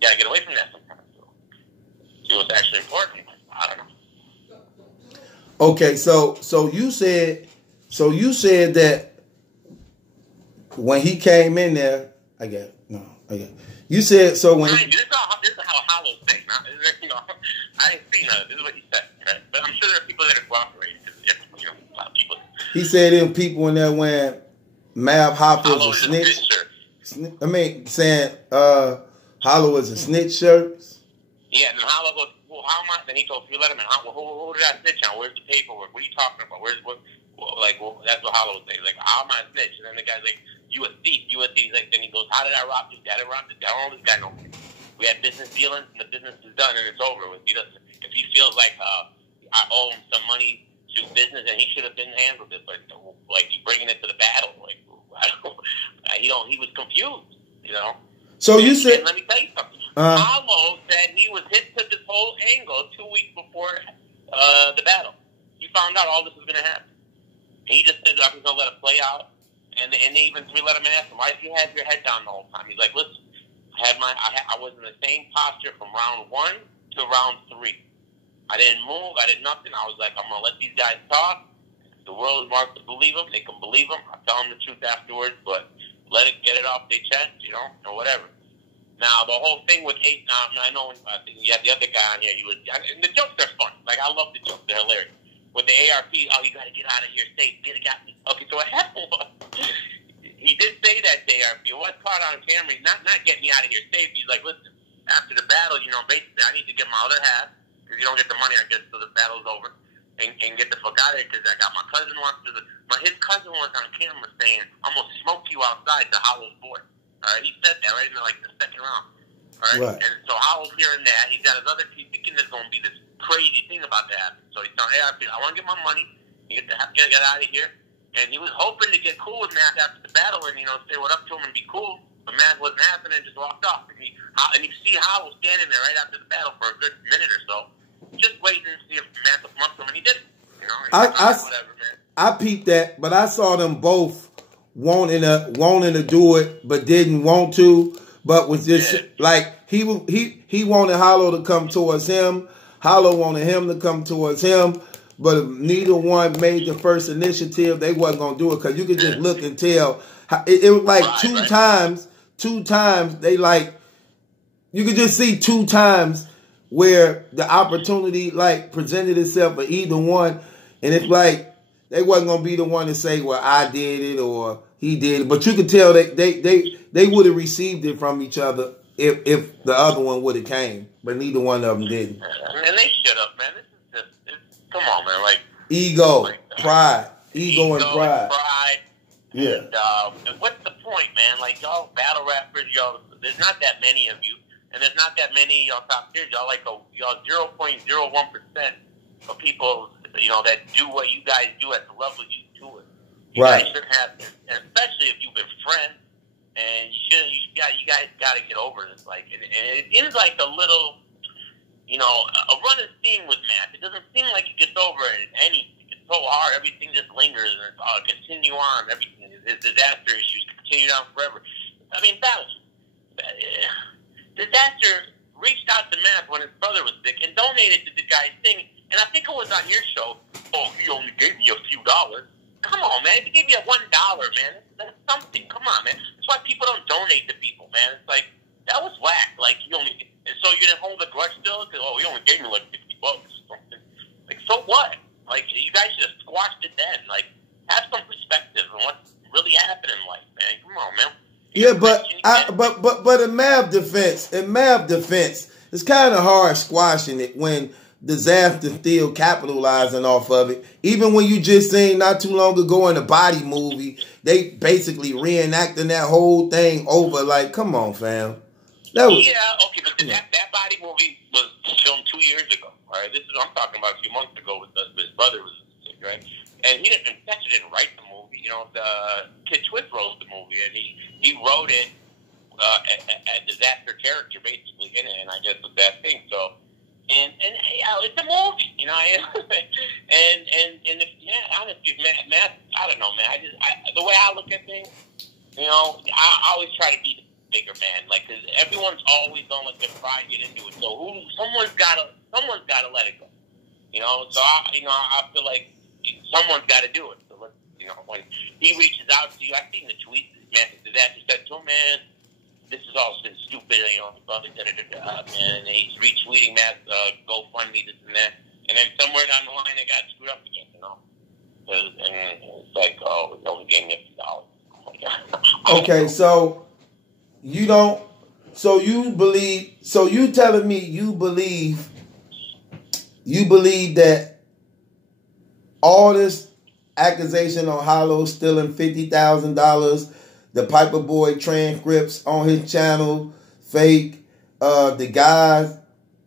You gotta get away from that sometimes. So, see what's actually important. I don't know. Okay, so you said that when he came in there, you said so when. This is how Hollow thing. I ain't seen that. This is what he said, right? But I'm sure there are people that are cooperating. A lot of people. He said them people in there wearing Mav Hopper Hollow is a snitch. shirt. I mean, saying Hollow is a snitch shirts. Yeah, and Hollow goes, well, how am I? Then he goes, you let him in. Who did I snitch on? Where's the paperwork? What are you talking about? That's what Hollow would say. Like, how am I a snitch? And then the guy's like, you a thief. He's like, then he goes, how did I rob this guy? I robbed this guy. I don't know this guy no more. We had business dealings, and the business is done, and it's over with. If he feels like I owe him some money to business, and he should have been handled it, but like you bringing it to the battle, like he was confused, So you said, and let me tell you something. Hollow said he was hit to this whole angle 2 weeks before the battle. He found out all this was going to happen. And he just said, I'm just going to let it play out. And they even let him ask him, why did you have your head down the whole time? He's like, listen, I was in the same posture from round 1 to round 3. I didn't move. I did nothing. I was like, I'm going to let these guys talk. If the world wants to believe them, they can believe them. I'll tell them the truth afterwards, but get it off their chest, or whatever. Now, the whole thing with I know you had the other guy on here. And the jokes are fun. Like, I love the jokes. They're hilarious. With the ARP, you got to get out of here safe. Okay, so what happened was, he did say that to ARP. It was caught on camera. He's not getting me out of here safe. He's like, listen, after the battle, basically, I need to get my other half, because you don't get the money, I guess, till the battle's over, and get the fuck out of here, because I got my cousin wants to. But his cousin was on camera saying, I'm going to smoke you outside to Hollow's boy. All right, he said that right in the second round. All right? And so Hollow's hearing that. He's got his other team thinking there's going to be this crazy thing about to happen. So he's telling ARP, I want to get my money, get out of here. And he was hoping to get cool with Matt after the battle and, say what up to him and be cool. But Matt wasn't happening and just walked off. And you see Hollow standing there right after the battle for a good minute or so, just waiting to see if Matt would come up to him, and he didn't. Whatever, man. I peeped that, but I saw them both wanting to do it, but didn't want to. But was just like he wanted Hollow to come towards him. Hollow wanted him to come towards him. But if neither one made the first initiative, they wasn't gonna do it, because you could just look and tell. It was like two times they you could just see 2 times where the opportunity presented itself for either one, and it's like they wasn't gonna be the one to say, well, I did it or he did it. But you could tell they would have received it from each other if the other one would have came, but neither one of them didn't. And they should have, man. This is just come on, man. Ego, pride, ego and pride. Yeah. And what's the point, man? Y'all battle rappers, there's not that many of you, and there's not that many y'all top tiers. Y'all 0.01% of people, that do what you guys do at the level you do it. You guys should have, and especially if you've been friends, and you guys got to get over this. And it is like a little, a running theme with Matt. It doesn't seem like he gets over anything. It's so hard. Everything just lingers, and it's continue on. Everything, his disaster issues continue on forever. I mean, Disaster reached out to Matt when his brother was sick and donated to the guy's thing. And I think it was on your show. Oh, he only gave me a few dollars. Come on, man. If he gave you $1, man, that's something. Come on, man. That's why people don't donate to people, man. It's like, that was whack. And so you didn't hold a grudge still? Because, he only gave me $50 or something. So what? You guys should have squashed it then. Have some perspective on what's really happening in life, man. Come on, man. Yeah, but in Mav defense, it's kind of hard squashing it when Disaster still capitalizing off of it. Even when you just seen not too long ago in the Body movie, they basically reenacting that whole thing over. Come on, fam. But that Body movie was filmed 2 years ago. All right, I'm talking about a few months ago with his brother was sick, right? And Fetcher didn't write the movie. The Kid Twist wrote the movie, and he wrote it a Disaster character basically in it, and I guess the best thing. So. And it's a movie, and honestly, Matt, I don't know, man. The way I look at things, I always try to be bigger man. Like, cause everyone's always on like their pride get into it. So someone's gotta let it go. You know, so I feel like someone's got to do it. So let's, when he reaches out to you, I've seen the tweets. Man, disaster said to him, man, this is all been stupid. Man, and he's retweeting that GoFundMe, this and that, and then somewhere down the line, it got screwed up again. And it's like, oh, we only gave me $50. Oh my God. Okay, so you don't. So you believe. So you telling me you believe. You believe that all this accusation on Hollow stealing $50,000, the Piper Boy transcripts on his channel, fake. The guys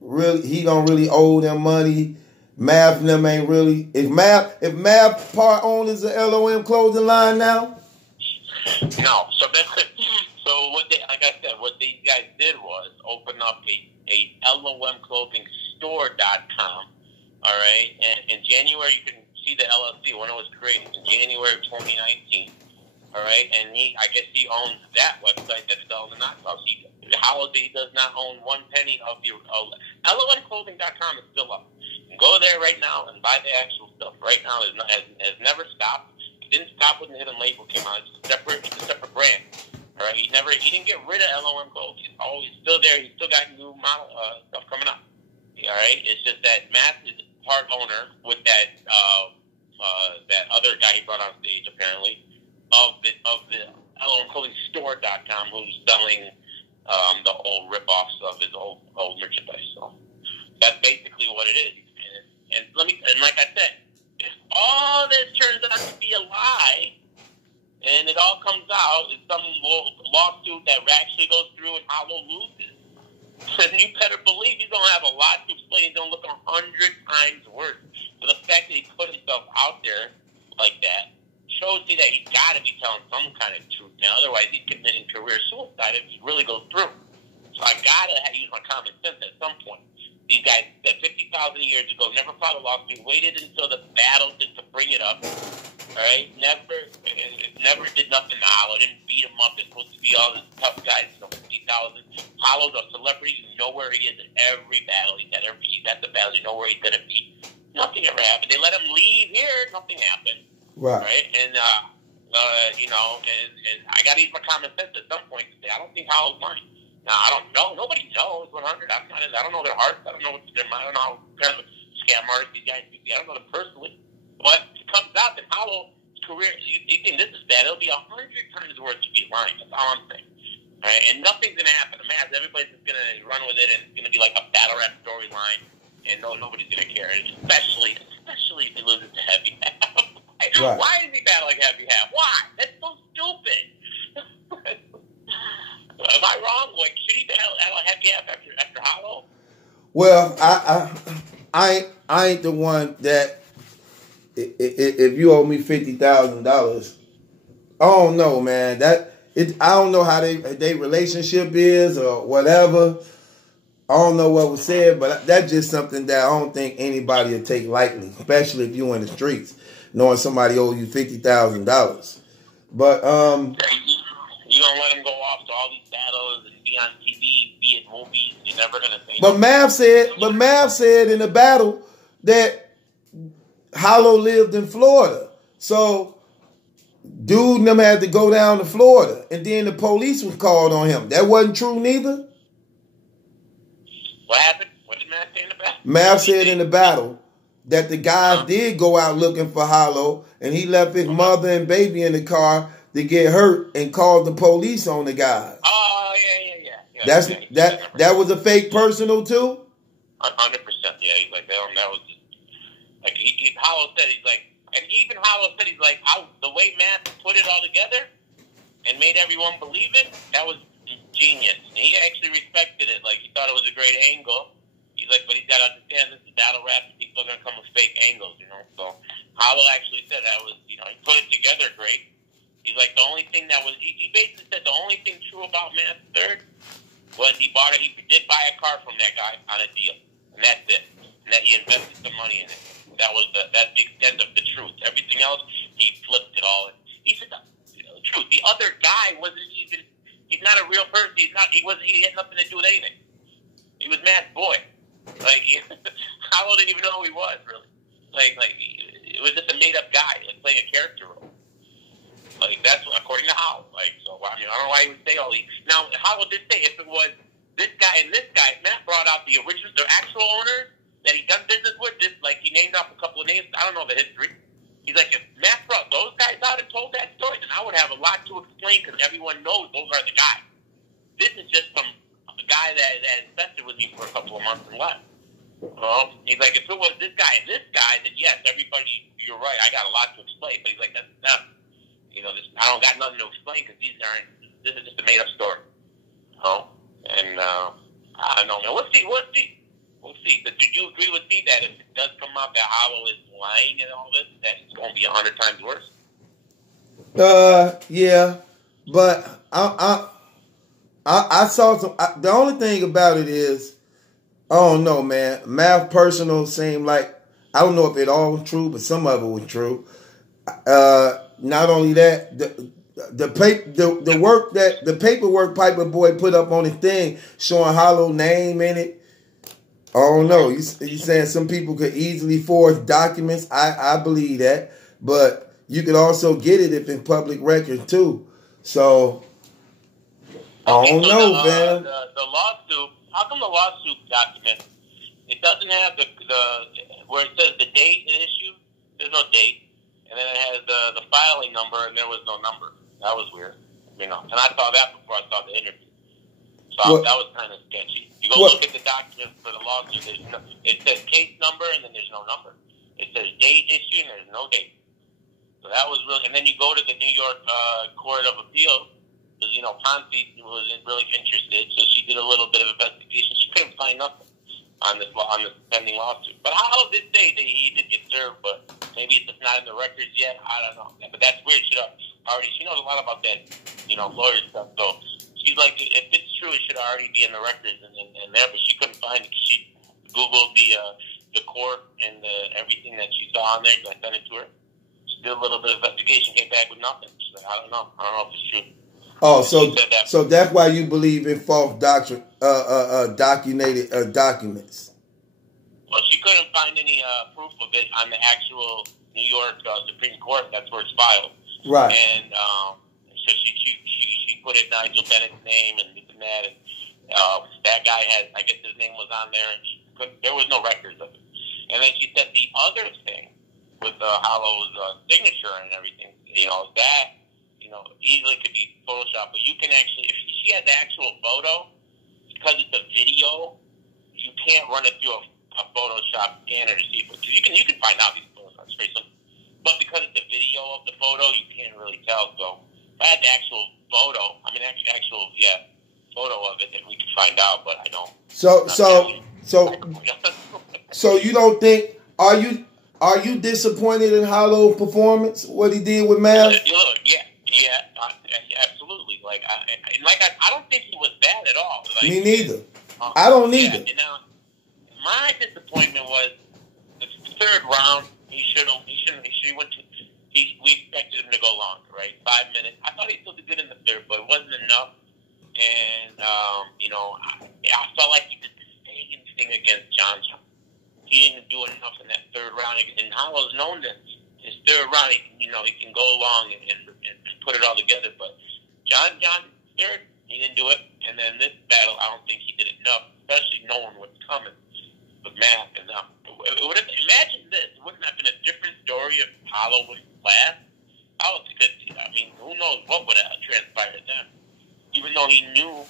really, he don't really owe them money. Mav and them ain't really. If Mav part owners of LOM clothing line now? No. So what they, like I said, what these guys did was open up a LOMclothingstore.com. All right, and in January you can see the LLC when it was created in January of 2019. All right, and I guess he owns that website that's selling the knockoffs. He does not own one penny of the LOMclothing.com is still up. Go there right now and buy the actual stuff. Right now has never stopped. It didn't stop when the Hidden Label came out. It's a separate brand. All right, he didn't get rid of LOM Clothing. It's always still there. He's still got new model stuff coming up. All right, it's just that Matt is part owner with that other guy he brought on stage apparently of the LOMclothingstore.com who's selling the old ripoffs of his old merchandise. So that's basically what it is. And like I said, if all this turns out to be a lie, and it all comes out, it's some lawsuit that actually goes through and Hollow loses, then you better believe he's going to have a lot to explain. He's going to look 100 times worse. So the fact that he put himself out there like that shows me that he's got to be telling some kind of truth now. Otherwise, he's committing career suicide if he really goes through. So I got to use my common sense at some point. These guys said 50,000 years ago, never filed a lawsuit, waited until the battle to bring it up. All right, never did nothing to Hollow. Didn't beat him up. They're supposed to be all these tough guys. 50,000. Hollow's a celebrity. You know where he is in every battle. He's at the battle. You know where he's gonna be. Nothing ever happened. They let him leave here. Nothing happened. Right. And and I got to use my common sense at some point to say I don't think Hollow's lying. Now I don't know. Nobody knows 100. I don't know their hearts. I don't know what's their mind. I don't know how kind of scam artists these guys can be. I don't know them personally. But it comes out that Hollow's career, you think this is bad, it'll be 100 times worse to be lying. That's all I'm saying. All right? And nothing's going to happen to Matt. Everybody's just going to run with it, and it's going to be like a battle rap storyline, and nobody's going to care, especially if he loses to Heavy Half. Right. Why is he battling Heavy Half? Why? That's so stupid. Am I wrong? Like, should he battle Heavy Half after Hollow? Well, I ain't the one that. If you owe me $50,000, I don't know, man. I don't know how they relationship is or whatever. I don't know what was said, but that's just something that I don't think anybody would take lightly, especially if you're in the streets, knowing somebody owe you $50,000. But you don't let him go off to all these battles and be on TV, be at movies. You're never gonna say. But Mav said in the battle that Hollow lived in Florida. So, dude and them had to go down to Florida. And then the police was called on him. That wasn't true neither. What happened? What did Mav say in the battle? Mav said in the battle that the guys did go out looking for Hollow, and he left his mother and baby in the car to get hurt and called the police on the guys. Oh, yeah. That was a fake personal too? 100%, yeah. He's like, that was just, like, Hollow said, he's like, and even Hollow said, he's like, the way Matt put it all together and made everyone believe it, that was genius. And he actually respected it. Like, he thought it was a great angle. He's like, but he's got to understand this is battle rap and people are going to come with fake angles, So Hollow actually said that was, he put it together great. He's like, the only thing that was, he basically said the only thing true about Matt's third was he did buy a car from that guy on a deal. And that's it. And that he invested some money in it. That's the extent of the truth. Everything else, he flipped it all. He said, the truth. The other guy wasn't even He's not a real person. He had nothing to do with anything. He was Matt's boy. Like, Hollow didn't even know who he was, really. Like it was just a made-up guy, like, playing a character role. Like, that's according to Hollow. Like, so, I mean, I don't know why he would say all these. Now, Hollow did say if it was this guy and this guy, Matt brought out the original, the actual owners that he done business with, like, he named off a couple of names. I don't know the history. He's like, if Matt brought those guys out and told that story, then I would have a lot to explain because everyone knows those are the guys. This is just some guy that invested with me for a couple of months and left. Well, he's like, if it was this guy and this guy, then yes, everybody, you're right, I got a lot to explain. But he's like, that's not, I don't got nothing to explain because this is just a made up story. And I don't know, man. We'll see. But did you agree with me that if it does come out that Hollow is lying and all this, that it's going to be 100 times worse? Yeah, but I saw some. The only thing about it is, I don't know, man. Math personal seemed like, I don't know if it all was true, but some of it was true. Not only that, the paperwork Piper Boy put up on his thing showing Hollow name in it. I don't know. He's saying some people could easily forge documents. I believe that, but you could also get it if in public record too. So I don't know, man. The lawsuit. How come the lawsuit document? It doesn't have the where it says the date and issue. There's no date, and then it has the filing number, and there was no number. That was weird. And I saw that before I saw the interview. So that was kind of sketchy. You go look at the document for the lawsuit. It says case number, and then there's no number. It says date issue, and there's no date. So that was really. And then you go to the New York Court of Appeals. Because, Ponzi wasn't really interested, so she did a little bit of investigation. She couldn't find nothing on this pending lawsuit. But Hollow did say that he did get served, but maybe it's just not in the records yet. I don't know. But that's weird. She knows a lot about that, lawyer stuff. So she's like, if it's true, it should already be in the records and there. But she couldn't find it because she Googled the court and everything that she saw on there because I sent it to her. She did a little bit of investigation, came back with nothing. She's like, I don't know if it's true. Oh, so that's why you believe in false documents. Well, she couldn't find any proof of it on the actual New York Supreme Court. That's where it's filed. Right. And so she put it Nigel Bennett's name and this and that, and that guy had, I guess his name was on there, and there was no records of it. And then she said the other thing with Hollow's signature and everything, that. Easily could be Photoshop, but you can actually, if she has the actual photo, because it's a video, you can't run it through a Photoshop scanner to see because you can find out these photos are straight. But because it's a video of the photo, you can't really tell. So if I had the actual photo, photo of it, then we can find out. But I don't. So you don't think? Are you disappointed in Hollow's performance? What he did with Mav? Yeah, absolutely. I don't think he was bad at all. Me neither. I don't either. My disappointment was the third round. We expected him to go longer, right? 5 minutes. I thought he still did good in the third, but it wasn't enough. And I felt like he did the same thing against John. He didn't do enough in that third round. And Hollow's known that his third round, he can go along and put it all together. But John third, he didn't do it. And then this battle, I don't think he did enough, especially knowing what's coming with Matt. And imagine this. It wouldn't have been a different story if Hollow was last. Who knows what would have transpired then. Even though he knew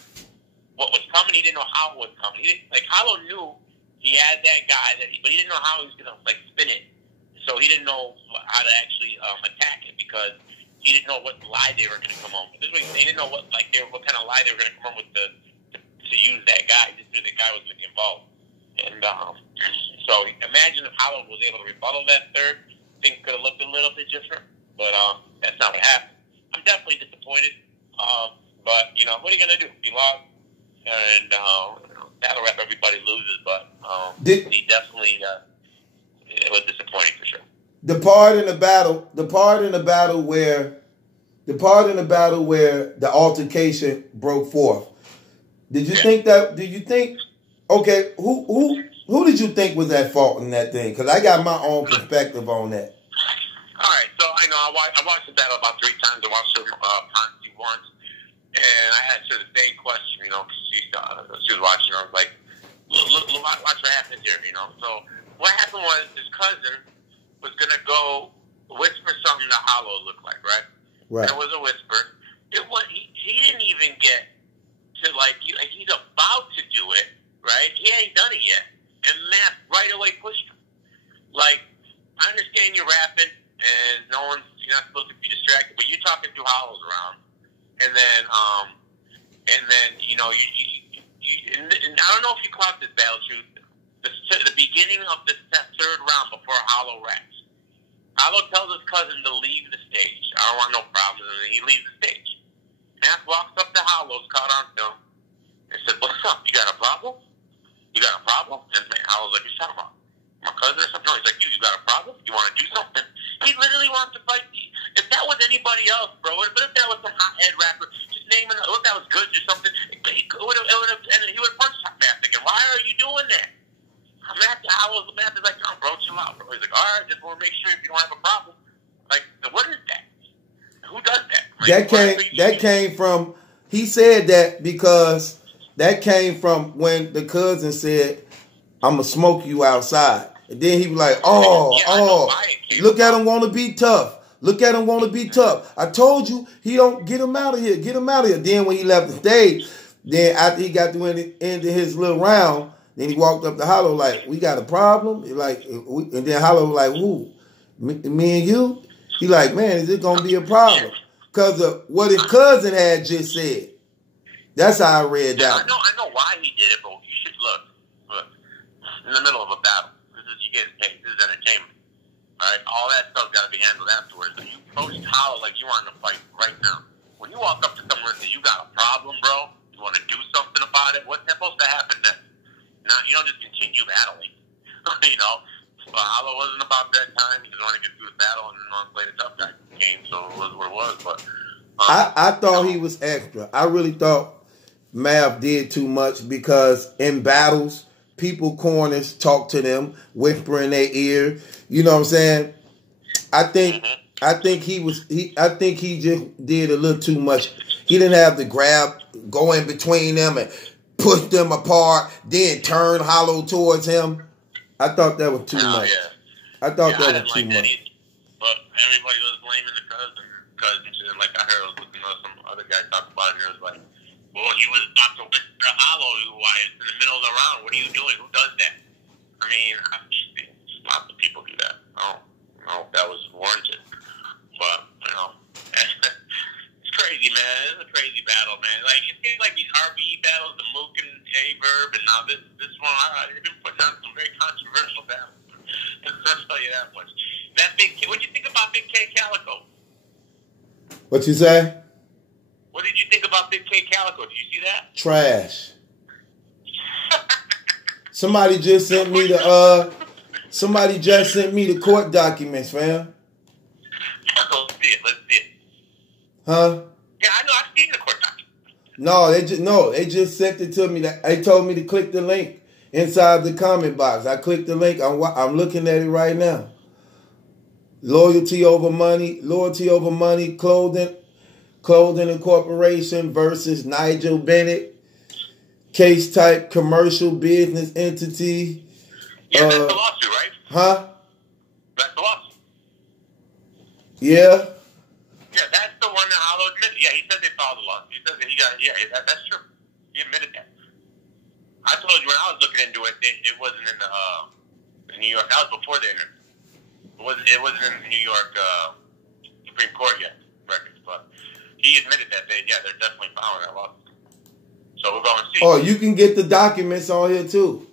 what was coming, he didn't know how it was coming. Hollow knew he had that guy, but he didn't know how he was going to spin it. So he didn't know how to actually attack it because he didn't know what lie they were going to come on with. He didn't know what kind of lie they were going to come on with to use that guy. He just knew the guy was going to get involved. And so imagine if Hollow was able to rebuttal that third. Things could have looked a little bit different, but that's not what happened. I'm definitely disappointed. But, what are you going to do? He lost. And battle rap, everybody loses, but he definitely it was disappointing for sure. The part in the battle where the part in the battle where the altercation broke forth. Did you think that? Did you think? Okay, who did you think was at fault in that thing? Because I got my own perspective on that. All right, so I know I watched the battle about 3 times. I watched Ponzi once, and I asked her the same question, you know, because she was watching. I was like, look, watch what happens here, you know. So what happened was his cousin was gonna go whisper something to Hollow looked like, right? Right. It was a whisper. He didn't even get to he's about to do it, right? He ain't done it yet, and Matt right away pushed him. Like, I understand you're rapping, and you're not supposed to be distracted, but you're talking to Hollows around, and then you know and I don't know if you caught this, battle truth. The beginning of the 3rd round before Hollow raps, Hollow tells his cousin to leave the stage. I don't want no problems, and then he leaves the stage. Matt walks up to Hollow's, caught on film, and said, "What's up? You got a problem? You got a problem?" And Hollow's like, "What you talking about? My cousin or something?" No, he's like, "You got a problem? You want to do something?" He literally wants to fight me. If that was anybody else, bro, but if that was some hothead rapper, just name it, if that was good or something, he would have punched Matt again. Why are you doing that? Matt is like, "Oh, bro, chill out, bro." He's like, "All right, just want to make sure if you don't have a problem." Like, what is that? Who does that? Like, that came from, he said that because that came from when the cousin said, "I'm going to smoke you outside." And then he was like, look at him want to be tough. Look at him want to be tough. I told you, he don't get him out of here. Get him out of here. Then when he left the stage, then after he got to end of his little round, then he walked up to Hollow like, "We got a problem?" And then Hollow like, "Who? Me and you?" He like, "Man, is it going to be a problem?" Because of what his cousin had just said. That's how I read that. I know why he did it, but you should look. In the middle of a battle. You get paid. This is entertainment. All right? All that stuff's got to be handled afterwards. So you approach Hollow like you want to fight right now. When you walk up to someone and say, "You got a problem, bro? You want to do something about it?" What's supposed to happen then? Now, you don't just continue battling. You know? But Hollow wasn't about that time. He just wanted to get through the battle and then play the tough guy game. So it was what it was. But I thought he was extra. I really thought Mav did too much because in battles, people corners talk to them, whisper in their ear. You know what I'm saying? I think he just did a little too much. He didn't have to go in between them and push them apart, then turn Hollow towards him. I thought that was too much. Yeah. I thought that was too much. But everybody was blaming the cousin. And like I heard some other guy talk about it, and it was like, "Well, he was about to whisper Hollow why it's in the middle of the round. What are you doing? Who does that?" I mean, lots of people do that. I don't know if that was warranted. But, you know, it's crazy, man. It's a crazy battle, man. Like, it seems like these RBE battles, the Mook and A-Verb, and now this one, they've been putting out some very controversial battles. I'll tell you that much. What'd you think about Big K Calico? What you say? What did you think about Big K Calico? Did you see that? Trash. Somebody just sent me the court documents, fam. Let's see it. Huh? Yeah, I know. I've seen the court documents. No, they just sent it to me. They told me to click the link inside the comment box. I clicked the link. I'm looking at it right now. Loyalty over money, clothing incorporation versus Nigel Bennett. Case type commercial business entity. Yeah, that's the lawsuit, right? Huh? That's the lawsuit. Yeah. Yeah, that's the one that Hollow admitted. Yeah, he said they filed the lawsuit. He said that that's true. He admitted that. I told you when I was looking into it, it wasn't in the New York. That was before the internet. It wasn't in the New York Supreme Court yet records, but he admitted that they're definitely filing that lawsuit. So we're going to see. Oh, you can get the documents on here too.